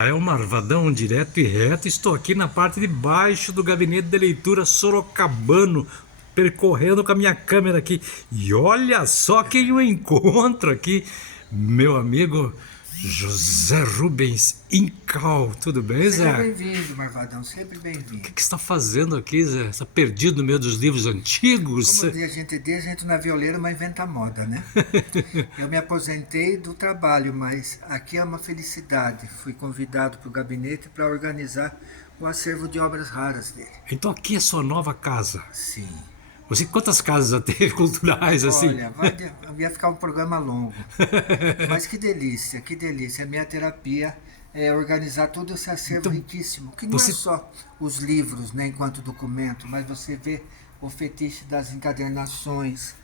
É um marvadão direto e reto. Estou aqui na parte de baixo do gabinete de leitura sorocabano, percorrendo com a minha câmera aqui. E olha só quem eu encontro aqui, meu amigo José Rubens Incal. Tudo bem, Seja Zé? bem-vindo, Marvadão, sempre O bem-vindo. que você está fazendo aqui, Zé? Está perdido no meio dos livros antigos? Como diz, a gente na violeira, mas inventa moda, né? Eu me aposentei do trabalho, mas aqui é uma felicidade. Fui convidado para o gabinete para organizar o acervo de obras raras dele. Então aqui é sua nova casa. Sim. Você quantas casas já teve culturais assim? Olha, ia ficar um programa longo. Mas que delícia, que delícia. A minha terapia é organizar todo esse acervo Então, riquíssimo, que não é você só os livros, né, enquanto documento, mas você vê o fetiche das encadernações,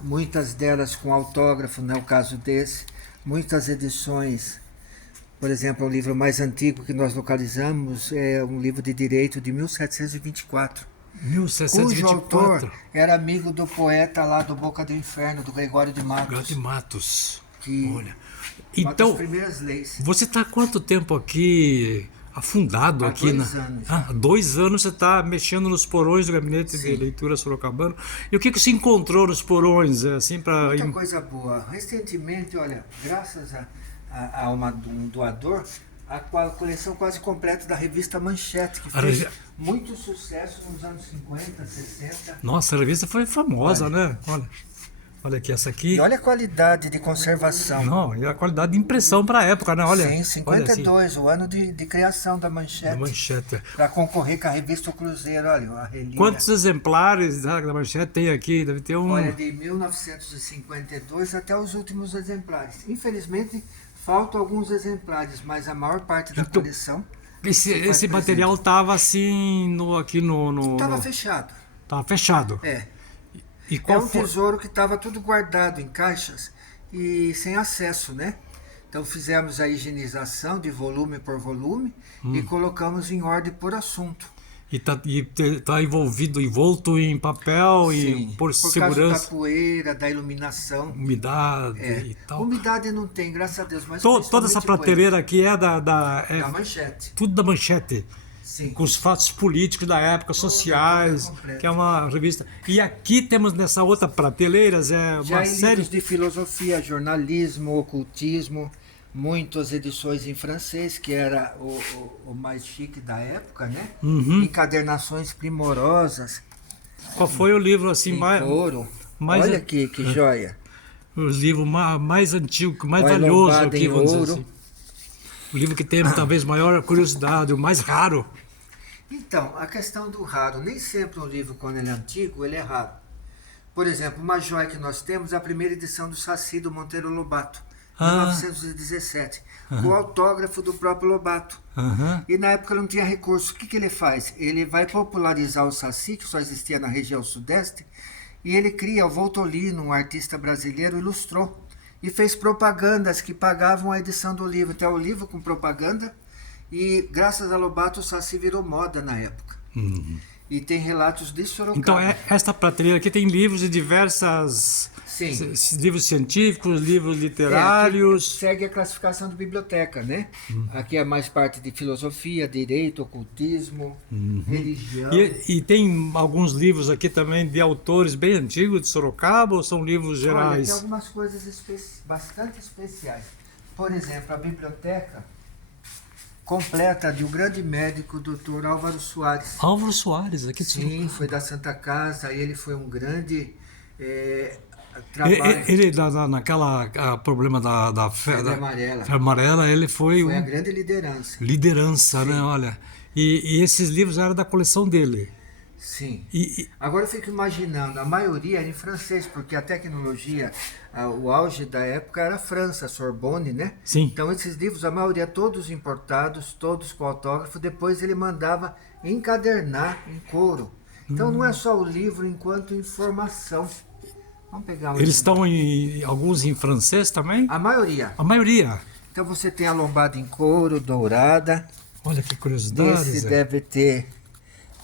muitas delas com autógrafo, não é o caso desse, muitas edições. Por exemplo, o livro mais antigo que nós localizamos é um livro de direito de 1724. Cujo autor 1724. era amigo do poeta lá do Boca do Inferno, do Gregório de Gato de Matos, Matos. que Olha. uma das Então, primeiras leis. você está há quanto tempo aqui afundado Há aqui 2 anos. Há 2 anos você está mexendo nos porões do gabinete de Sim. leitura sorocabano. E o que você encontrou nos porões, assim, para Muita coisa boa. Recentemente, olha, graças a um doador, a coleção quase completa da revista Manchete, que fez muito sucesso nos anos 50, 60. Nossa, a revista foi famosa, Olha. né? Olha aqui, essa aqui. E olha a qualidade de conservação. Não, e a qualidade de impressão para a época, né? Olha. Sim, Olha 52, o ano de criação da assim, Manchete. da Manchete. Para concorrer com a revista O Cruzeiro, olha, a relíquia. Quantos exemplares da Manchete tem aqui? Deve ter um. Olha, de 1952 até os últimos exemplares. Infelizmente, faltam alguns exemplares, mas a maior parte da Então, coleção Esse material tava assim aqui no. estava fechado. Tava fechado. É. E É qual um foi? tesouro que estava tudo guardado em caixas e sem acesso, né? Então fizemos a higienização de volume por volume e colocamos em ordem por assunto. Tá envolto em papel Sim, e por causa da segurança, poeira, da iluminação. umidade É. e tal. Umidade não tem, graças a Deus, mas Toda essa principalmente prateleira aqui é poeira. Da Manchete. tudo da Manchete. Sim. Com os fatos políticos da época, sociais, completo. que é uma revista. E aqui temos nessa outra prateleira Já uma em série. livros de filosofia, jornalismo, ocultismo, muitas edições em francês, que era o mais chique da época, né? Uhum. Encadernações primorosas, Qual foi o livro assim em mais, couro. mais Olha aqui, que joia. os livros mais antigos, mais Olha, valioso lombada aqui, em vamos dizer ouro. assim. O livro que tem talvez maior curiosidade, o mais raro. Então, a questão do raro, nem sempre um livro, quando ele é antigo, ele é raro. Por exemplo, uma joia que nós temos é a primeira edição do Saci, do Monteiro Lobato, Ah. 1917, com o autógrafo do próprio Lobato. Aham. E na época não tinha recurso. O que ele faz? Ele vai popularizar o Saci, que só existia na região sudeste, e ele cria o Voltolino, um artista brasileiro, ilustrou. E fez propagandas que pagavam a edição do livro. Então é o livro com propaganda, e graças a Lobato o Saci virou moda na época. E tem relatos de Sorocaba. Então, esta prateleira aqui tem livros de diversas. Sim. Livros científicos, livros Aqui literários. segue a classificação de biblioteca, né? Aqui é mais parte de filosofia, direito, ocultismo, religião. E tem alguns livros aqui também de autores bem antigos de Sorocaba ou são livros Olha, gerais? tem algumas coisas bastante especiais. Por exemplo, a biblioteca completa de um grande médico, Dr. Álvaro Soares. Álvaro Soares, aqui de Sim, foi da Santa Casa, ele foi um grande trabalho. Ele, naquela problema da Febre amarela. febre amarela, ele foi Foi a grande liderança. liderança, né? Olha. E esses livros eram da coleção dele. Sim. E, Agora eu fico imaginando, a maioria era em francês, porque a tecnologia, o auge da época era a França, a Sorbonne, né? Sim. Então esses livros, a maioria todos importados, todos com autógrafo, depois ele mandava encadernar em couro. Então não é só o livro enquanto informação. Vamos pegar um eles exemplo. estão alguns em francês também? A maioria. A maioria. Então você tem a lombada em couro, dourada. Olha que curiosidade. Esse Zé. deve ter...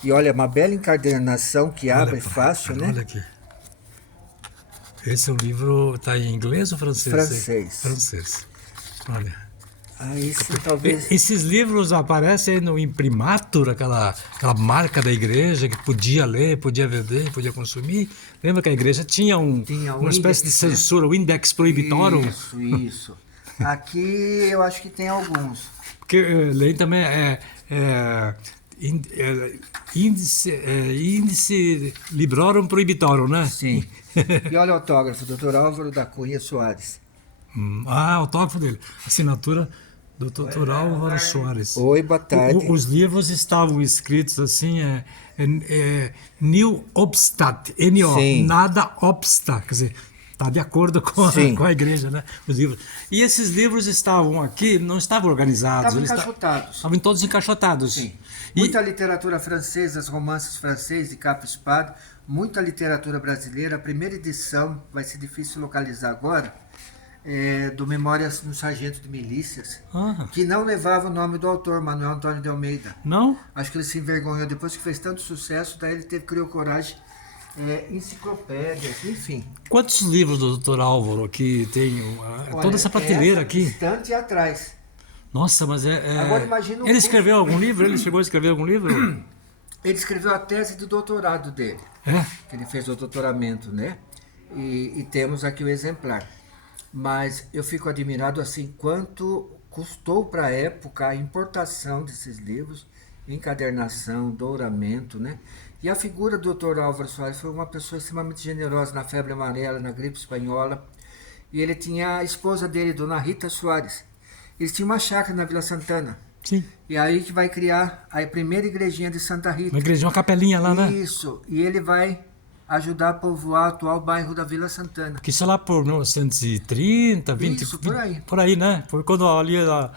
E olha, uma bela encadernação que abre fácil, né? Olha aqui. Esse é um livro, está em inglês ou francês? Francês. Francês. Olha. Aí sim, talvez. Esses livros aparecem aí no imprimatur, aquela marca da igreja que podia ler, podia vender, podia consumir. Lembra que a igreja tinha Tinha uma espécie de índice, né? censura, o Index Prohibitorum? Isso. Aqui eu acho que tem alguns. Porque lei também índice Librorum Prohibitorum, né? Sim. E olha o autógrafo, Dr. Álvaro da Cunha Soares. Autógrafo dele. Assinatura do Dr. Álvaro Soares. Oi, boa tarde. Os livros estavam escritos assim, Nil obstat, N-O, Sim. nada obsta, quer dizer, está de acordo com a igreja, né? Os livros. E esses livros estavam aqui, não estavam organizados. Estavam encaixotados. Estavam todos encaixotados. Sim. Muita literatura francesa, os romances franceses de capa e espada, muita literatura brasileira. A primeira edição, vai ser difícil localizar agora, do Memórias no Sargento de Milícias, que não levava o nome do autor, Manuel Antônio de Almeida. Não? Acho que ele se envergonhou depois que fez tanto sucesso, daí ele criou coragem, enciclopédias, enfim. Quantos livros do Dr. Álvaro aqui tem? Olha, toda essa prateleira aqui? Estante atrás. Nossa, mas Agora imagina Ele escreveu algum livro? Ele chegou a escrever algum livro? Ele escreveu a tese de doutorado dele, que ele fez o doutoramento, né? E temos aqui o exemplar. Mas eu fico admirado assim quanto custou para a época a importação desses livros, encadernação, douramento, né? E a figura do Dr. Álvaro Soares foi uma pessoa extremamente generosa na febre amarela, na gripe espanhola. E ele tinha a esposa dele, Dona Rita Soares. Eles tinham uma chácara na Vila Santana. Sim. E aí que vai criar a primeira igrejinha de Santa Rita. Uma igrejinha, uma capelinha lá, né? Isso. E ele vai ajudar a povoar o atual bairro da Vila Santana. Que sei lá por 1930, 20... Isso, por aí. Por aí, né? Foi quando ali as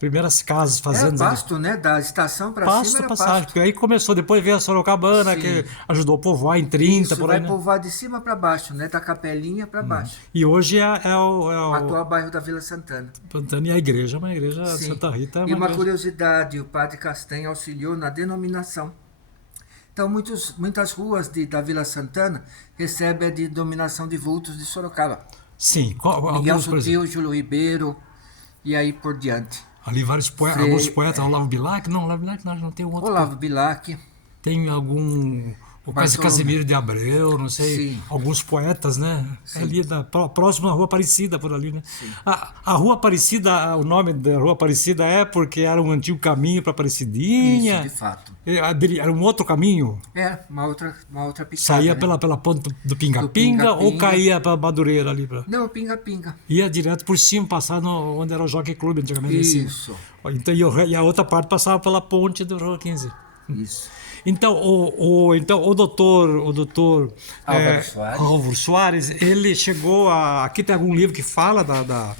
primeiras casas, fazendas... Era pasto, né? Da estação para cima era passagem. pasto. Porque aí começou, depois veio a Sorocabana, Sim. que ajudou a povoar em 30, Isso, por aí, vai né? povoar de cima para baixo, né? Da capelinha para baixo. E hoje é O o atual bairro da Vila Santana. Pantano, e a igreja, uma igreja de Sim. Santa Rita. É E uma igreja... curiosidade, o padre Castanha auxiliou na denominação. Então, muitas ruas da Vila Santana recebem a denominação de vultos de Sorocaba. Sim. Miguel Alguns, por exemplo, Sutil, Júlio Ribeiro e aí por diante. ali vários poetas, alguns poetas, Olavo Bilac, não, Olavo Bilac não tem um outro. Olavo Bilac. Tem algum... O Bartolomeu. Casimiro de Abreu, não sei, Sim. alguns poetas, né? Sim. Ali próximo à Rua Aparecida, por ali, né? A Rua Aparecida, o nome da Rua Aparecida é porque era um antigo caminho para Aparecidinha. Isso, de fato. Era um outro caminho? É, uma outra picada. Saía, né? pela ponta do Pinga-Pinga Pinga-Pinga. ou caía para Madureira ali? Não, pinga-pinga. Ia direto por cima, passar onde era o Jockey Club antigamente. Isso. Então, e a outra parte passava pela ponte do Rua 15. Isso. Então, o doutor Álvaro Soares, ele chegou a... Aqui tem algum livro que fala da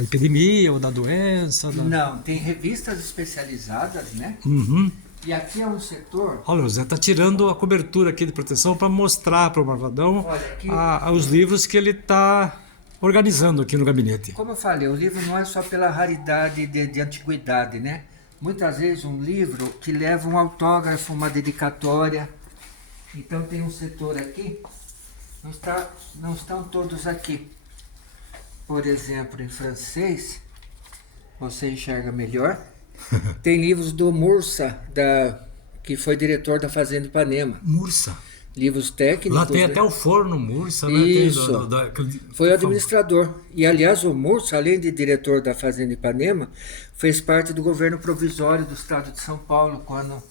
epidemia ou da doença? Não, tem revistas especializadas, né? Uhum. E aqui é um setor... Olha, o Zé está tirando a cobertura aqui de proteção para mostrar para o Marvadão os livros que ele está organizando aqui no gabinete. Como eu falei, o livro não é só pela raridade de antiguidade, né? Muitas vezes um livro que leva um autógrafo, uma dedicatória. Então tem um setor aqui, não estão todos aqui. Por exemplo, em francês, você enxerga melhor. Tem livros do Mursa, que foi diretor da Fazenda Ipanema. Mursa. Livros técnicos. Lá tem até o forno Mursa, né? Isso. Foi o administrador. E, aliás, o Mursa, além de diretor da Fazenda Ipanema, fez parte do governo provisório do estado de São Paulo, quando...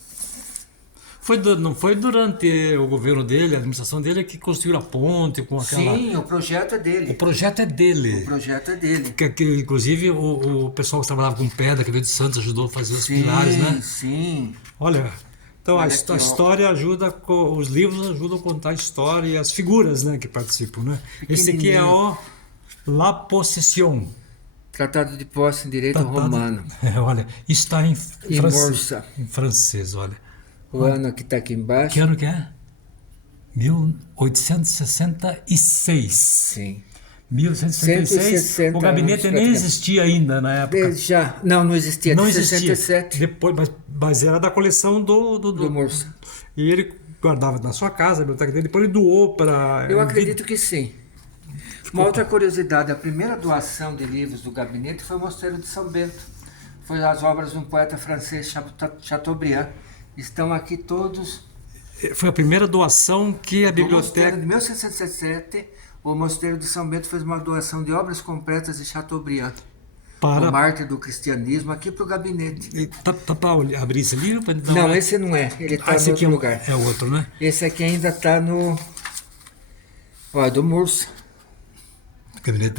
Não foi durante o governo dele, a administração dele, que construiu a ponte com aquela... Sim, o projeto é dele. O projeto é dele. O projeto é dele. Que inclusive, o pessoal que trabalhava com pedra, que veio de Santos, ajudou a fazer os pilares, né? Sim. Olha... Então Olha a aqui, história ajuda, os livros ajudam a contar a história e as figuras, né, que participam, né? Esse aqui é o La Possession. Tratado de posse em direito romano. Olha, está em francês. Mursa. Em francês, olha. O ano que está aqui embaixo. Que ano que é? 1866. Sim. 1866, 160 o gabinete anos, nem existia ainda na época. Não existia, não de existia. 67. Depois, mas era da coleção do Mursa. E ele guardava na sua casa, a biblioteca dele, depois ele doou para... Eu acredito que sim. Uma outra curiosidade, a primeira doação de livros do gabinete foi o Mosteiro de São Bento. Foi as obras de um poeta francês, Chateaubriand. Estão aqui todos. Foi a primeira doação que a biblioteca... De 1667, o Mosteiro de São Bento fez uma doação de obras completas de Chateaubriand. Para... O mártir do cristianismo, aqui para o gabinete. Tá para abrir esse livro? Não, esse não é. Ele está no outro lugar. É outro, né? Esse aqui ainda está no... Olha, do Mursa.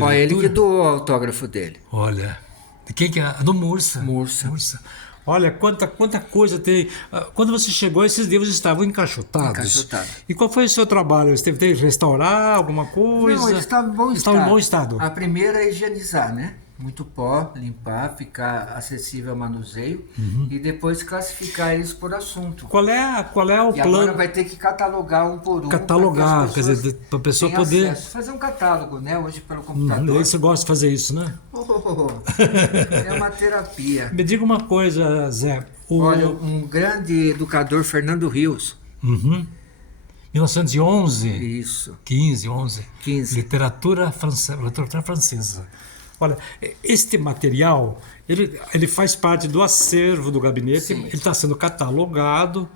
Olha, ele que doou o autógrafo dele. Olha, de quem que é? Do Mursa. Mursa. Olha, quanta coisa tem. Quando você chegou, esses livros estavam encaixotados. E qual foi o seu trabalho? Você teve que restaurar alguma coisa? Não, eles estavam em bom estado. Estavam em bom estado. A primeira é higienizar, né? Muito pó, limpar, ficar acessível ao manuseio e depois classificar eles por assunto. Qual é o plano? Agora vai ter que catalogar um por um. Catalogar, quer dizer, para a pessoa poder... Acesso. Fazer um catálogo, né? Hoje pelo computador. Você gosta de fazer isso, né? É uma terapia. Me diga uma coisa, Zé. Olha, um grande educador, Fernando Rios. 1911? Isso. 15. Literatura francesa. Olha, este material, ele faz parte do acervo do gabinete, Sim. ele está sendo catalogado,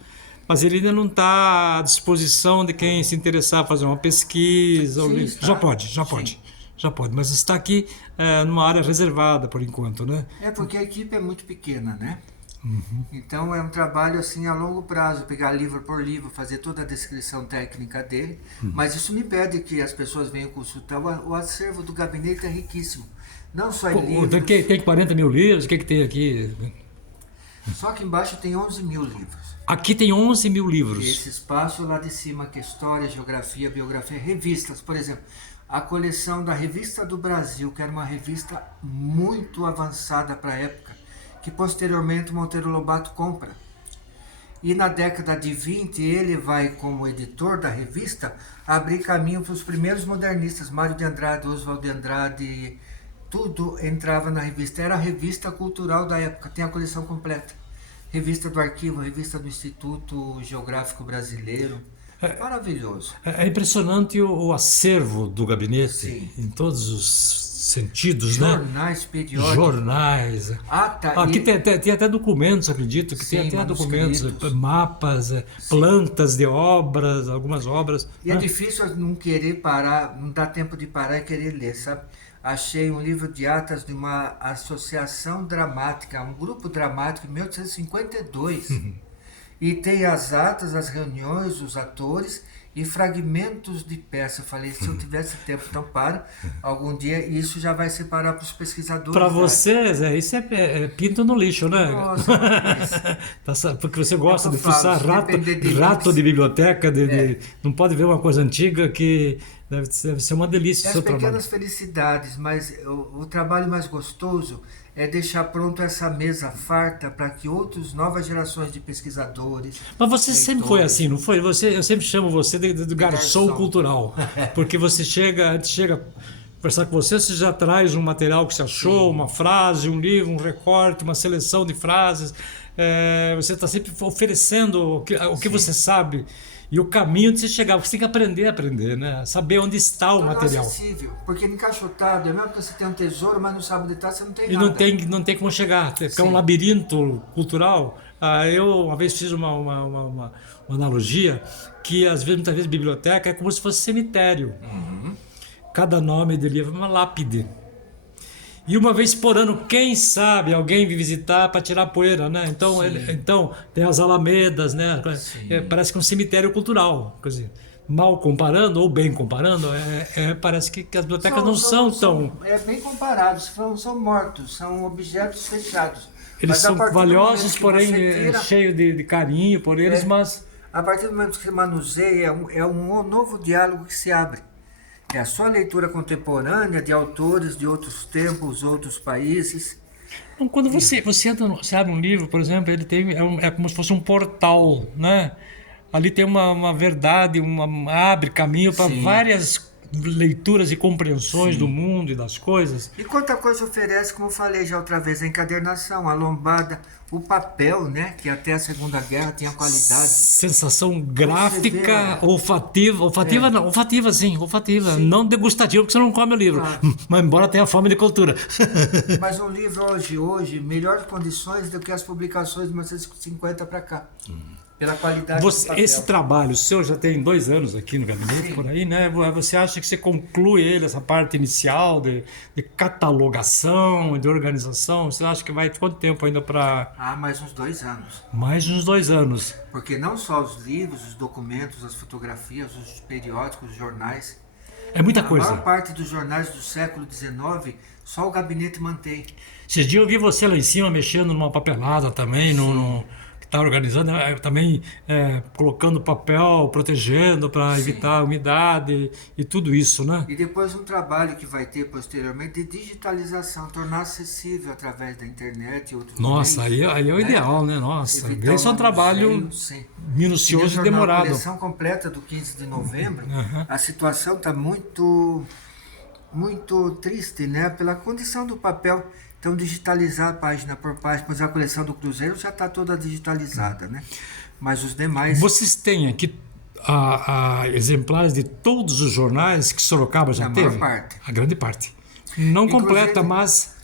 mas ele ainda não está à disposição de quem se interessar fazer uma pesquisa. Sim, Já pode, mas está aqui numa área reservada por enquanto, né? É porque a equipe é muito pequena, né? Então é um trabalho assim a longo prazo, pegar livro por livro, fazer toda a descrição técnica dele, mas isso não impede que as pessoas venham consultar. O acervo do gabinete é riquíssimo, não só em livros. Tem 40 mil livros, o que tem aqui? Só que embaixo tem 11 mil livros. Aqui tem 11 mil livros. E esse espaço lá de cima, que é história, geografia, biografia, revistas, por exemplo, a coleção da Revista do Brasil, que era uma revista muito avançada para a época, que posteriormente Monteiro Lobato compra. E na década de 20, ele vai, como editor da revista, abrir caminho para os primeiros modernistas, Mário de Andrade, Oswald de Andrade, tudo entrava na revista. Era a revista cultural da época, tem a coleção completa. Revista do Arquivo, revista do Instituto Geográfico Brasileiro. Maravilhoso. É impressionante o acervo do gabinete. Sim. Em todos os sentidos, Jornais, né? periódicos. Jornais. Aqui tem até documentos, acredito, que Sim, tem até documentos, manuscritos. Mapas, plantas de obras, algumas obras. E é difícil não querer parar, não dá tempo de parar e querer ler, sabe? Achei um livro de atas de uma associação dramática, um grupo dramático, em 1852. E tem as atas, as reuniões, os atores e fragmentos de peça. Eu falei, se eu tivesse tempo, então para. Algum dia isso já vai separar para os pesquisadores. Para você, Zé, isso é pinto no lixo, né? Nossa, porque você gosta de falo, fuçar rato de biblioteca, não pode ver uma coisa antiga que deve ser uma delícia o seu trabalho. As pequenas felicidades, mas o trabalho mais gostoso é deixar pronto essa mesa farta para que novas gerações de pesquisadores... Mas você sempre foi assim, não foi? Eu sempre chamo você de garçom cultural, porque você chega conversar com você já traz um material que você achou, uma frase, um livro, um recorte, uma seleção de frases, você está sempre oferecendo o que você sabe. E o caminho de você chegar, você tem que aprender a aprender, né? Saber onde está o material. É acessível, porque encaixotado, é mesmo que você tem um tesouro, mas não sabe onde está, você não tem nada. E não tem como chegar, é um labirinto cultural. Eu uma vez fiz uma analogia que muitas vezes biblioteca é como se fosse cemitério. Cada nome de livro é uma lápide. E uma vez por ano, quem sabe, alguém vir visitar para tirar poeira, né? Então tem as alamedas, né? Parece que é um cemitério cultural. Quer dizer, mal comparando ou bem comparando, parece que as bibliotecas não são tão... É bem comparado, são mortos, são objetos fechados. Eles são valiosos, porém cheios de carinho por eles, mas... A partir do momento que você manuseia, é um novo diálogo que se abre. É a sua leitura contemporânea de autores de outros tempos, outros países. Então, quando você abre um livro, por exemplo, ele é como se fosse um portal, né? Ali tem uma verdade, abre caminho para várias leituras e compreensões do mundo e das coisas. E quanta coisa oferece, como eu falei já outra vez, a encadernação, a lombada, o papel, né? Que até a Segunda Guerra tinha qualidade. Sensação gráfica, olfativa, não, olfativa, sim, Sim. não degustativa, porque você não come o livro, mas embora tenha fome de cultura. Mas um livro hoje, melhores condições do que as publicações de 1950 para cá. Pela qualidade do papel. Esse trabalho seu já tem 2 anos aqui no gabinete, Sim. por aí, né? Você acha que você conclui ele, essa parte inicial de catalogação, de organização? Você acha que vai quanto tempo ainda para... Mais uns 2 anos. Mais uns 2 anos. Porque não só os livros, os documentos, as fotografias, os periódicos, os jornais. É muita A coisa. maior parte dos jornais do século XIX, só o gabinete mantém. Esses dias eu vi você lá em cima mexendo numa papelada também, que está organizando, também colocando papel, protegendo para evitar a umidade e tudo isso, né? E depois um trabalho que vai ter posteriormente de digitalização, tornar acessível através da internet e outros Nossa, meios, aí é o né? ideal, né? Nossa, Evitar esse é um o trabalho museu, sim. minucioso e A demorado. coleção completa do 15 de novembro, a situação está muito triste, né? Pela condição do papel. Então, digitalizar página por página, pois a coleção do Cruzeiro já está toda digitalizada, né? Mas os demais... Vocês têm aqui exemplares de todos os jornais que Sorocaba já teve? A maior parte. A grande parte. Não Inclusive, completa, mas...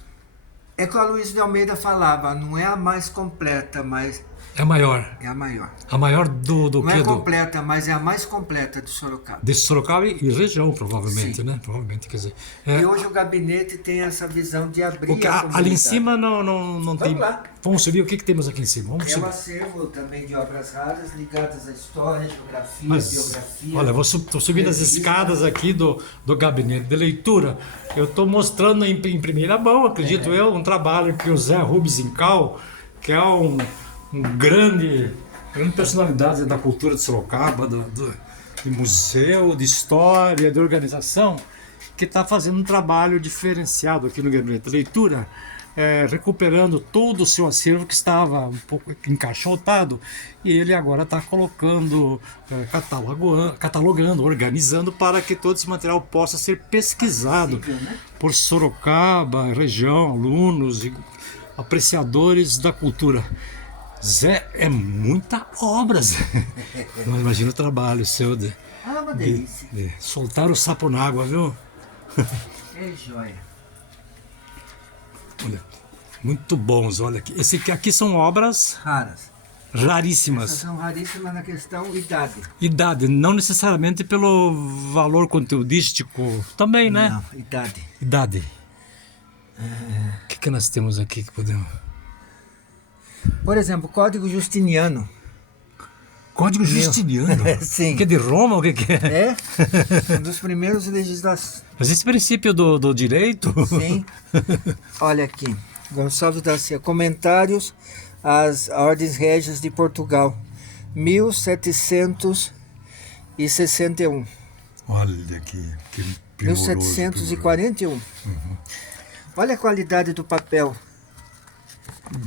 É que o Aloysio de Almeida falava, não é a mais completa, mas... É a maior. É a maior. A maior do Não quê? é completa, mas é a mais completa de Sorocaba. De Sorocaba e região, provavelmente, Sim. né? Provavelmente, quer dizer... E hoje o gabinete tem essa visão de abrir a comunidade. Ali em cima não tem... lá. Vamos subir, o que temos aqui em cima? Vamos É um subir. acervo também de obras raras ligadas à história, geografia, Mas, biografia. olha, estou subindo as escadas aqui do gabinete de leitura. Eu estou mostrando em primeira mão, acredito eu, um trabalho que o Zé Rubens Incal, que é um grande personalidade da cultura de Sorocaba, de museu, de história, de organização, que está fazendo um trabalho diferenciado aqui no gabinete de leitura, recuperando todo o seu acervo que estava um pouco encaixotado, e ele agora está colocando, catalogando, organizando para que todo esse material possa ser pesquisado por Sorocaba, região, alunos e apreciadores da cultura. Zé, é muita obra, Zé. Não imagino o trabalho seu Uma delícia. de soltar o sapo na água, viu? É joia. Olha, muito bons, olha aqui. Esse aqui são obras Raras. raríssimas. Essas são raríssimas na questão idade. Idade, não necessariamente pelo valor conteudístico, também, né? Não, idade. Idade. O que nós temos aqui que podemos... Por exemplo, Código Justiniano. Código Justiniano? Sim. Que é de Roma, o que é? É um dos primeiros legislações. Mas esse princípio do direito... Sim. Olha aqui. Gonçalves da Cia. Comentários às Ordens Régias de Portugal. 1761. Olha aqui, que primoroso. 1741. Olha a qualidade do papel.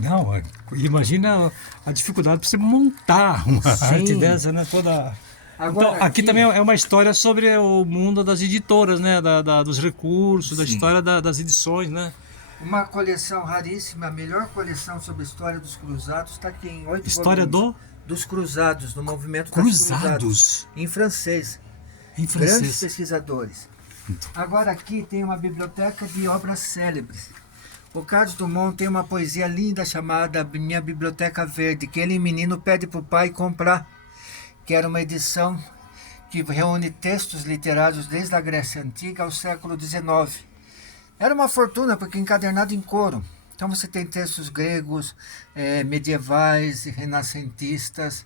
Não, imagina a dificuldade para você montar uma arte dessa, né? Toda... Agora, então, aqui também é uma história sobre o mundo das editoras, né? Dos recursos, da história das edições, né? Uma coleção raríssima, a melhor coleção sobre a história dos cruzados está aqui em 8 História volumes. Dos cruzados, do movimento Cruzados? das cruzadas. Em francês. Em Grandes francês. pesquisadores. Agora aqui tem uma biblioteca de obras célebres. O Carlos Drummond tem uma poesia linda chamada Minha Biblioteca Verde, que ele, menino, pede para o pai comprar, que era uma edição que reúne textos literários desde a Grécia Antiga ao século XIX. Era uma fortuna, porque encadernado em couro. Então você tem textos gregos, medievais, renascentistas,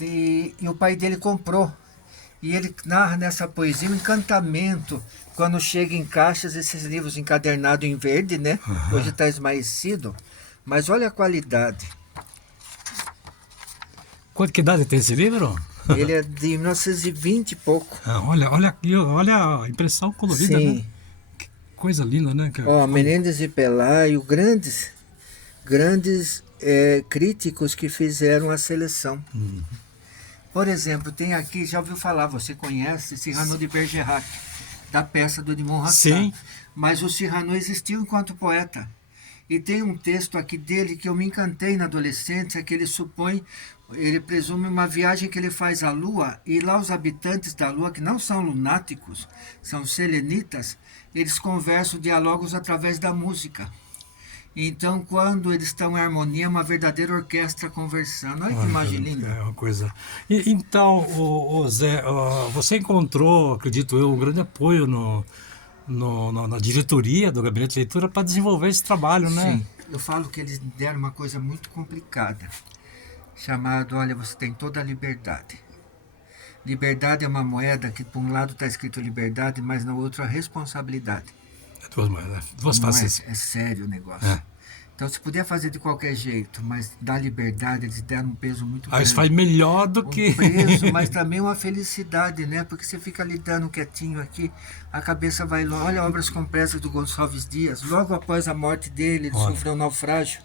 e o pai dele comprou. E ele narra nessa poesia um encantamento quando chega em caixas esses livros encadernados em verde, né? Hoje está esmaecido, mas olha a qualidade. Que idade tem esse livro? Ele é de 1920 e pouco. Olha aqui, olha a impressão colorida, Sim. né? Que coisa linda, né? Menendez e Pelayo, grandes críticos que fizeram a seleção. Por exemplo, tem aqui, já ouviu falar, você conhece Cyrano de Bergerac. da peça do Edmond Rostand. Sim. Mas o Cyrano existiu enquanto poeta. E tem um texto aqui dele que eu me encantei na adolescência, que ele supõe, ele presume uma viagem que ele faz à Lua, e lá os habitantes da Lua, que não são lunáticos, são selenitas, eles conversam, dialogam através da música. Então, quando eles estão em harmonia, é uma verdadeira orquestra conversando. Olha que imagem linda. É uma coisa. Então, o Zé, você encontrou, acredito eu, um grande apoio na diretoria do Gabinete de Leitura para desenvolver esse trabalho, né? Sim, eu falo que eles deram uma coisa muito complicada, chamado, olha, você tem toda a liberdade. Liberdade é uma moeda que, por um lado, está escrito liberdade, mas na outra, responsabilidade. Duas Não faces. é sério o negócio. É. Então, se puder fazer de qualquer jeito, mas da liberdade, eles deram um peso muito Ah, grande. isso faz melhor do que... Um peso, mas também uma felicidade, né? Porque você fica lidando quietinho aqui, a cabeça vai longe. Olha obras complexas do Gonçalves Dias. Logo após a morte dele, ele Olha. sofreu um naufrágio.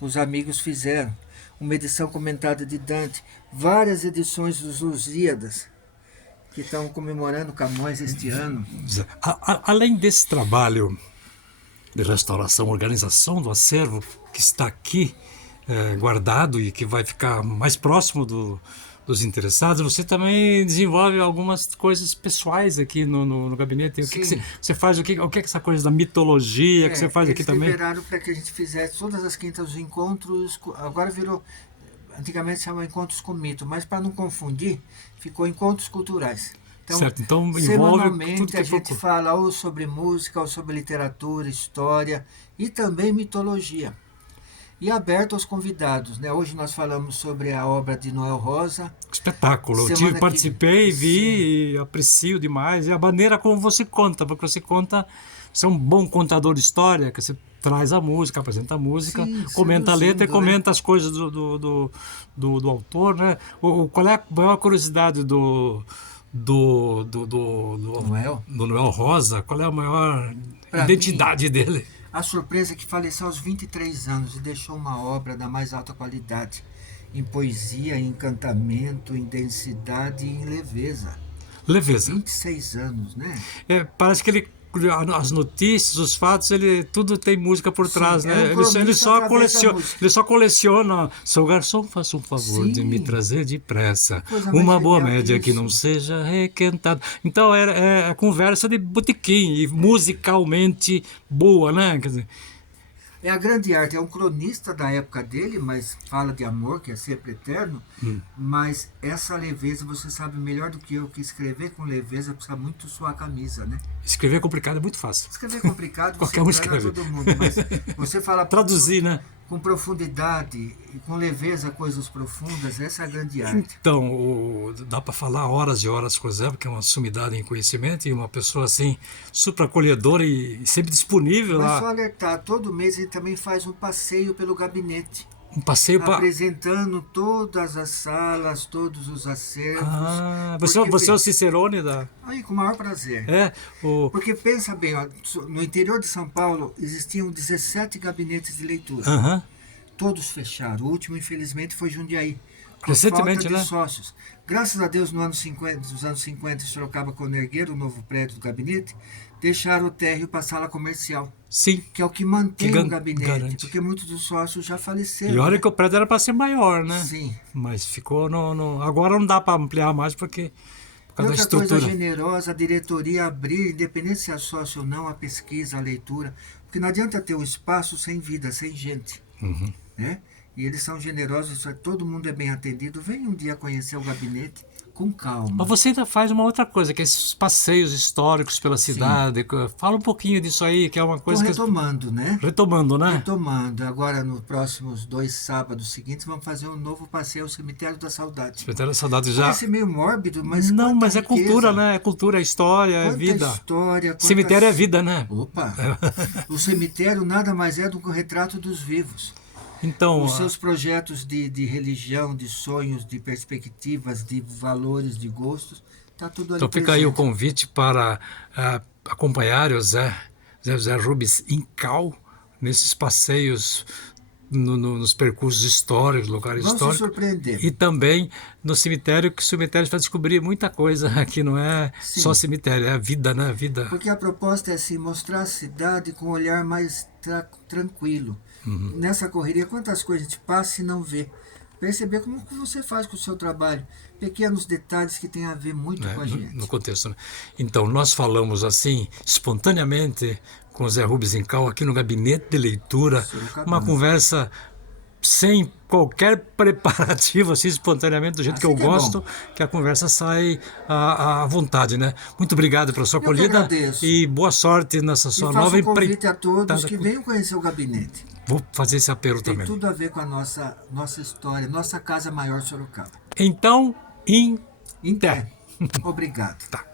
Os amigos fizeram uma edição comentada de Dante, várias edições dos Lusíadas, que estão comemorando Camões este ano. Além desse trabalho de restauração, organização do acervo que está aqui guardado e que vai ficar mais próximo dos interessados, você também desenvolve algumas coisas pessoais aqui no gabinete. O que você faz? O que é essa coisa da mitologia que você faz aqui também? Eles liberaram para que a gente fizesse todas as quintas os encontros, agora virou, antigamente se chamava Encontros com Mito, mas para não confundir, ficou Encontros Culturais. Então, certo, então envolve semanalmente tudo que a gente fala ou sobre música, ou sobre literatura, história e também mitologia. E aberto aos convidados, né? Hoje nós falamos sobre a obra de Noel Rosa. Espetáculo, eu participei, vi e aprecio demais. E a maneira como você conta, porque você é um bom contador de história, que você traz a música, apresenta a música, Sim, comenta a letra e comenta, né? as coisas do autor, né? Qual é a maior curiosidade do Noel Rosa? Qual é a maior identidade dele? A surpresa é que faleceu aos 23 anos e deixou uma obra da mais alta qualidade, em poesia, em encantamento, em densidade e em leveza. Leveza. 26 anos, né? Parece que as notícias, os fatos, tudo tem música por trás, Sim, né? Ele só coleciona. Seu garçom, faça um favor de me trazer depressa uma boa média que não seja requentada. Então é a conversa de botequim e musicalmente boa, né? Quer dizer, é a grande arte, é um cronista da época dele, mas fala de amor, que é sempre eterno, mas essa leveza, você sabe melhor do que eu, que escrever com leveza precisa muito suar a camisa, né? Escrever complicado é muito fácil. Escrever complicado, qualquer um escreve. Todo mundo, mas você fala traduzir, né? Com profundidade e com leveza, coisas profundas, essa é a grande arte. Então, dá para falar horas e horas com o Zé, porque é uma sumidade em conhecimento e uma pessoa assim, super acolhedora e sempre disponível. Mas lá. só alertar, todo mês ele também faz um passeio pelo gabinete. Um passeio apresentando todas as salas, todos os acervos. Você é o Cicerone da... Aí, com o maior prazer. Porque pensa bem, ó, no interior de São Paulo existiam 17 gabinetes de leitura. Todos fecharam. O último, infelizmente, foi Jundiaí. Recentemente, falta de né? sócios. Graças a Deus, nos anos 50, em Sorocaba, quando ergueram o novo prédio do gabinete, deixaram o térreo para a sala comercial. Sim. Que é o que mantém o gabinete. Garante. Porque muitos dos sócios já faleceram. E olha que o prédio era para ser maior, né? Sim. Mas ficou no... Agora não dá para ampliar mais porque... Por causa da outra estrutura. Coisa generosa, a diretoria abrir, independente se é sócio ou não, a pesquisa, a leitura. Porque não adianta ter um espaço sem vida, sem gente. Né? E eles são generosos, todo mundo é bem atendido. Vem um dia conhecer o gabinete com calma. Mas você ainda faz uma outra coisa, que é esses passeios históricos pela cidade. Sim. Fala um pouquinho disso aí, que é uma coisa retomando, né? Retomando, né? Retomando. Agora, nos próximos 2 sábados seguintes, vamos fazer um novo passeio ao Cemitério da Saudade. Cemitério da Saudade já... Parece meio mórbido, mas... Não, mas é riqueza. Cultura, né? É cultura, é história, é vida. Cemitério é vida, né? Opa! O cemitério nada mais é do que o retrato dos vivos. Então, os seus projetos de religião, de sonhos, de perspectivas, de valores, de gostos, está tudo ali. Então fica aí o convite para acompanhar o Zé Rubens em Cal, nesses passeios nos percursos históricos, lugares Vão se históricos. surpreender. E também no cemitério, que o cemitério vai descobrir muita coisa que não é Sim. só cemitério, é a vida, né? A vida. Porque a proposta é assim, mostrar a cidade com um olhar mais tranquilo. Nessa correria, quantas coisas a gente passa e não vê. Perceber como que você faz com o seu trabalho. Pequenos detalhes que têm a ver muito com a gente. No contexto, né? Então, nós falamos assim, espontaneamente, com o Zé Rubens Incal, aqui no Gabinete de Leitura, Sorocabana. uma conversa sem qualquer preparativo, assim, espontaneamente, do jeito que Assim eu que é gosto, bom. que a conversa sai à vontade, né? Muito obrigado pela sua Eu que acolhida agradeço. e boa sorte nessa E sua faço nova um convite a todos empreitada. que venham conhecer o gabinete. Vou fazer esse apelo Tem também. tudo a ver com a nossa história, nossa Casa Maior Sorocaba. Então, Então, obrigado. Tá.